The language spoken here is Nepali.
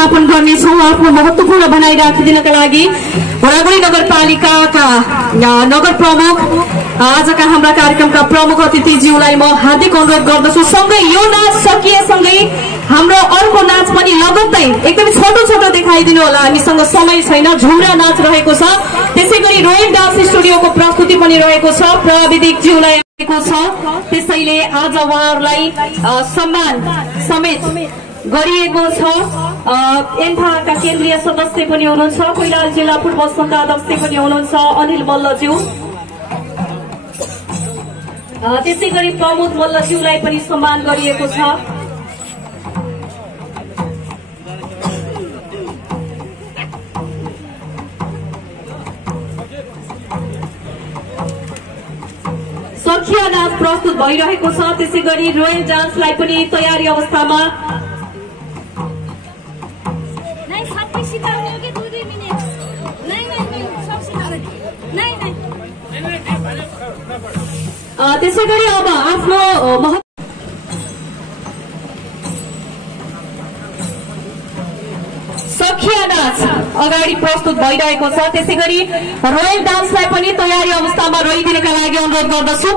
समापन गर्नेछौँ आफ्नो महत्त्वपूर्ण भनाइ राखिदिनका लागि होरागुडी नगरपालिकाका नगर प्रमुख आजका हाम्रा कार्यक्रमका प्रमुख अतिथिज्यूलाई म हार्दिक अनुरोध गर्दछु। सँगै यो नाच सकिएसँगै हाम्रो अर्को नाच पनि लगत्तै एकदमै छोटो छोटो देखाइदिनु होला, हामीसँग समय छैन। झुम्रा नाच रहेको छ, त्यसैगरी रोयल डान्स स्टुडियोको प्रस्तुति पनि रहेको छ, प्राविधिकज्यूलाई आएको छ। त्यसैले आज उहाँहरूलाई सम्मान समेत गरिएको छ। एन्फाका केन्द्रीय सदस्य पनि हुनुहुन्छ, कोइराला जिल्ला फुटबल संघका अध्यक्ष पनि हुनुहुन्छ अनिल मल्लज्यू। त्यसैगरी प्रमोद मल्लज्यूलाई पनि सम्मान गरिएको छ। सखिया नाच प्रस्तुत भइरहेको छ। त्यसैगरी रोयल डान्सलाई पनि तयारी अवस्थामा त्यसैगरी अब आफ्नो सखिया नाच अगाडि प्रस्तुत भइरहेको छ। त्यसैगरी रोयल डान्सलाई पनि तयारी अवस्थामा रहिदिनका लागि अनुरोध गर्दछु।